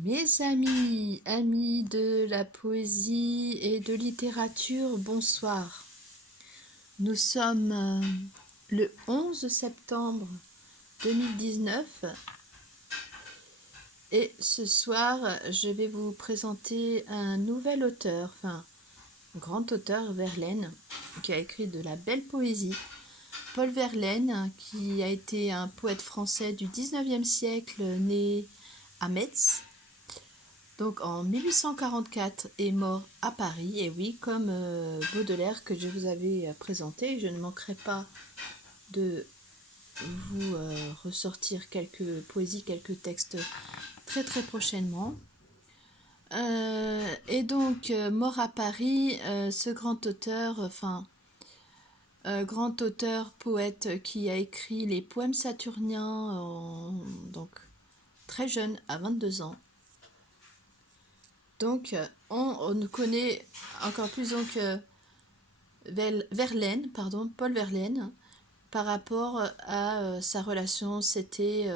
Mes amis, amis de la poésie et de littérature, bonsoir. Nous sommes le 11 septembre 2019 et ce soir, je vais vous présenter un nouvel auteur, enfin, un grand auteur, Verlaine, qui a écrit de la belle poésie. Paul Verlaine, qui a été un poète français du 19e siècle, né à Metz, donc en 1844, est mort à Paris, et oui, comme Baudelaire que je vous avais présenté. Je ne manquerai pas de vous ressortir quelques poésies, quelques textes très très prochainement. Et donc, mort à Paris, ce grand auteur, grand auteur, poète qui a écrit les poèmes saturniens, donc très jeune, à 22 ans. Donc, on connaît encore plus donc, Verlaine, pardon, Paul Verlaine, par rapport à sa relation, c'était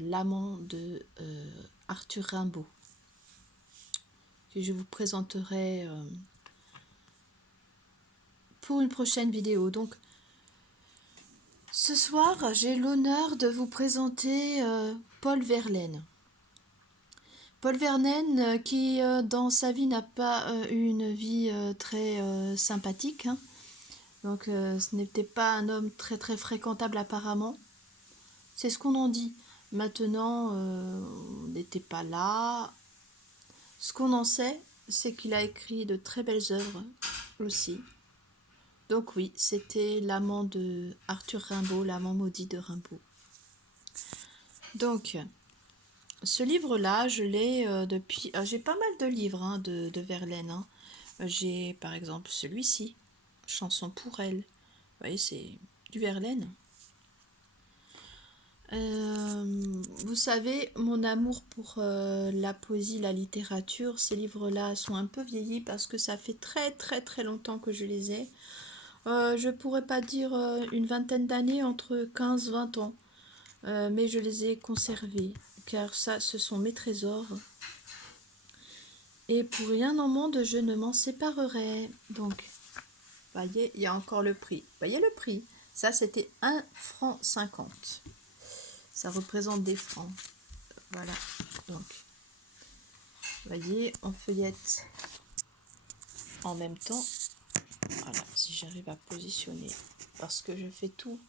l'amant de Arthur Rimbaud, que je vous présenterai pour une prochaine vidéo. Donc, ce soir, j'ai l'honneur de vous présenter Paul Verlaine. Paul Verlaine qui, dans sa vie, n'a pas eu une vie très sympathique, hein. Donc, ce n'était pas un homme très très fréquentable apparemment. C'est ce qu'on en dit. Maintenant, on n'était pas là. Ce qu'on en sait, c'est qu'il a écrit de très belles œuvres aussi. Donc oui, c'était l'amant de Arthur Rimbaud, l'amant maudit de Rimbaud. Donc, ce livre-là, je l'ai depuis... j'ai pas mal de livres hein, de Verlaine. Hein. J'ai par exemple celui-ci, Chanson pour elle. Vous voyez, c'est du Verlaine. Vous savez, mon amour pour la poésie, la littérature, ces livres-là sont un peu vieillis parce que ça fait très très très longtemps que je les ai. Je pourrais pas dire une vingtaine d'années, entre 15-20 ans, mais je les ai conservés car ça, ce sont mes trésors. Et pour rien au monde, je ne m'en séparerai. Donc, voyez, il y a encore le prix. Voyez le prix? Ça, c'était 1,50 franc. Ça représente des francs. Voilà. Donc, voyez, on feuillette en même temps. Voilà, si j'arrive à positionner. Parce que je fais tout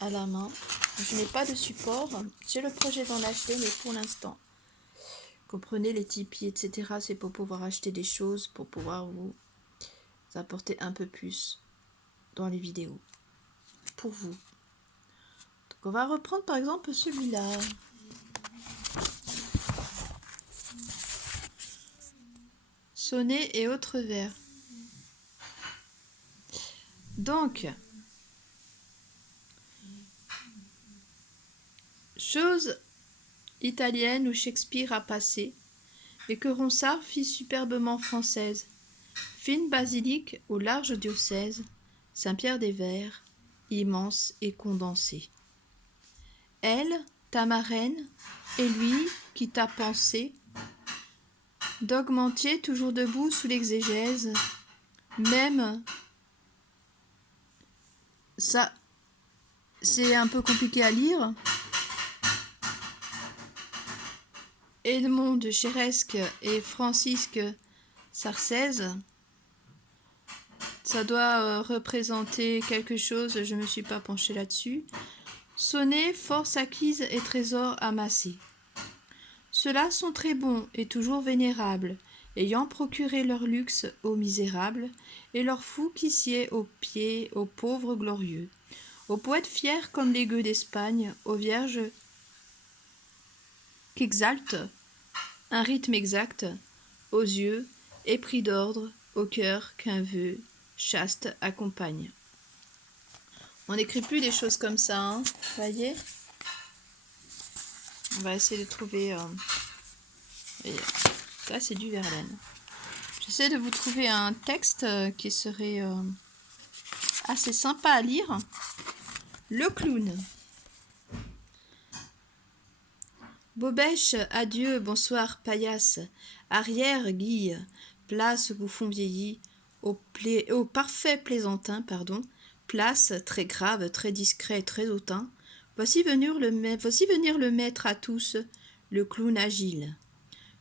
à la main. Je n'ai pas de support. J'ai le projet d'en acheter, mais pour l'instant, comprenez, les Tipeee, etc., c'est pour pouvoir acheter des choses, pour pouvoir vous apporter un peu plus dans les vidéos. Pour vous. Donc, on va reprendre par exemple celui-là. Sonnet et autres vers. Donc, chose italienne où Shakespeare a passé, et que Ronsard fit superbement française. Fine basilique au large diocèse, Saint-Pierre-des-Verts, immense et condensé. Elle, ta marraine, et lui qui t'a pensé, dogme entier toujours debout sous l'exégèse, même ça, c'est un peu compliqué à lire. Edmond de Cheresque et Francisque Sarcèse, ça doit représenter quelque chose, je ne me suis pas penchée là-dessus. Sonnet, force acquise et trésors amassés. Ceux-là sont très bons et toujours vénérables, ayant procuré leur luxe aux misérables, et leur fou qui sied aux pieds aux pauvres glorieux, aux poètes fiers comme les gueux d'Espagne, aux vierges qu'exalte un rythme exact, aux yeux, épris d'ordre, au cœur qu'un vœu chaste accompagne. On n'écrit plus des choses comme ça, hein, voyez. On va essayer de trouver... ça, c'est du Verlaine. J'essaie de vous trouver un texte qui serait assez sympa à lire. Le clown. Bobèche, adieu, bonsoir, paillasse. Arrière, guille. Place, bouffon vieilli. Au parfait plaisantin, pardon. Place, très grave, très discret, très hautain. Voici venir le maître à tous, le clown agile.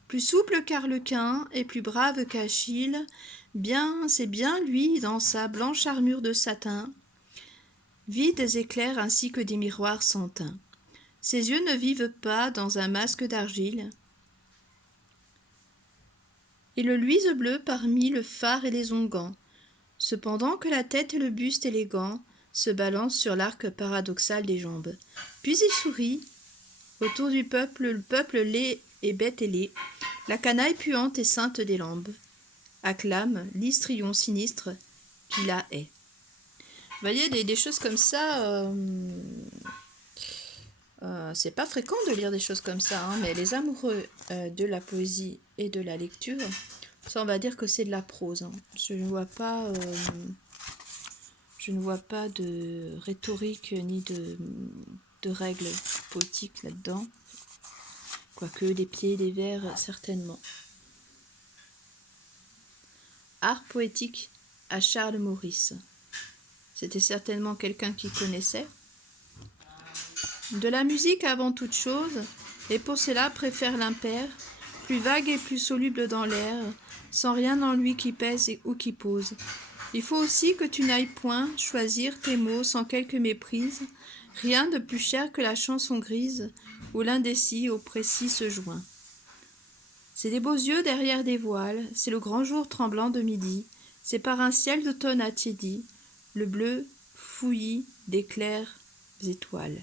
Plus souple qu'Arlequin et plus brave qu'Achille, bien, c'est bien lui dans sa blanche armure de satin, vides et clairs ainsi que des miroirs sans teint. Ses yeux ne vivent pas dans un masque d'argile, et le luise bleu parmi le phare et les onguents, cependant que la tête et le buste élégant se balancent sur l'arc paradoxal des jambes. Puis il sourit, autour du peuple, le peuple laid et bête ailé, la canaille puante et sainte des lambes, acclame l'histrion sinistre qui la hait. Vous voyez, des choses comme ça, c'est pas fréquent de lire des choses comme ça, hein, mais les amoureux de la poésie et de la lecture, ça on va dire que c'est de la prose. Hein. Je ne vois pas de rhétorique ni de règles poétiques là-dedans. Quoique des pieds et des vers, certainement. Art poétique à Charles Maurice. C'était certainement quelqu'un qui connaissait. De la musique avant toute chose, et pour cela préfère l'impair, plus vague et plus soluble dans l'air, sans rien en lui qui pèse ou qui pose. Il faut aussi que tu n'ailles point choisir tes mots sans quelque méprise, rien de plus cher que la chanson grise, où l'indécis au précis se joint. C'est des beaux yeux derrière des voiles, c'est le grand jour tremblant de midi, c'est par un ciel d'automne attiédi, le bleu fouillis des claires étoiles.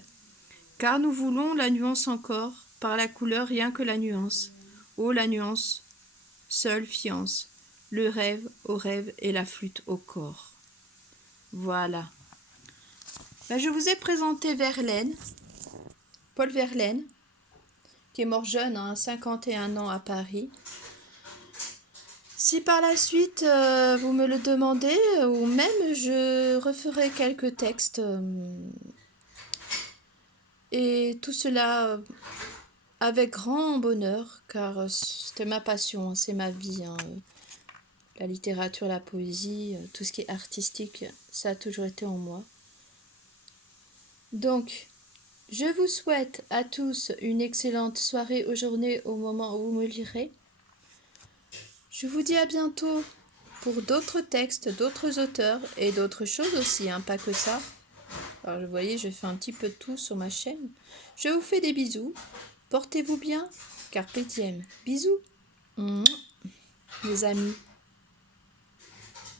Car nous voulons la nuance encore, par la couleur rien que la nuance. Oh la nuance, seule fiance, le rêve au rêve et la flûte au corps. Voilà. Je vous ai présenté Verlaine, Paul Verlaine, qui est mort jeune, hein, 51 ans à Paris. Si par la suite vous me le demandez, ou même je referai quelques textes, et tout cela avec grand bonheur, car c'était ma passion, hein, c'est ma vie. Hein, la littérature, la poésie, tout ce qui est artistique, ça a toujours été en moi. Donc, je vous souhaite à tous une excellente soirée ou journée au moment où vous me lirez. Je vous dis à bientôt pour d'autres textes, d'autres auteurs et d'autres choses aussi, hein, pas que ça. Alors, vous voyez, je fais un petit peu de tout sur ma chaîne. Je vous fais des bisous. Portez-vous bien. Carpe diem. Bisous, les amis.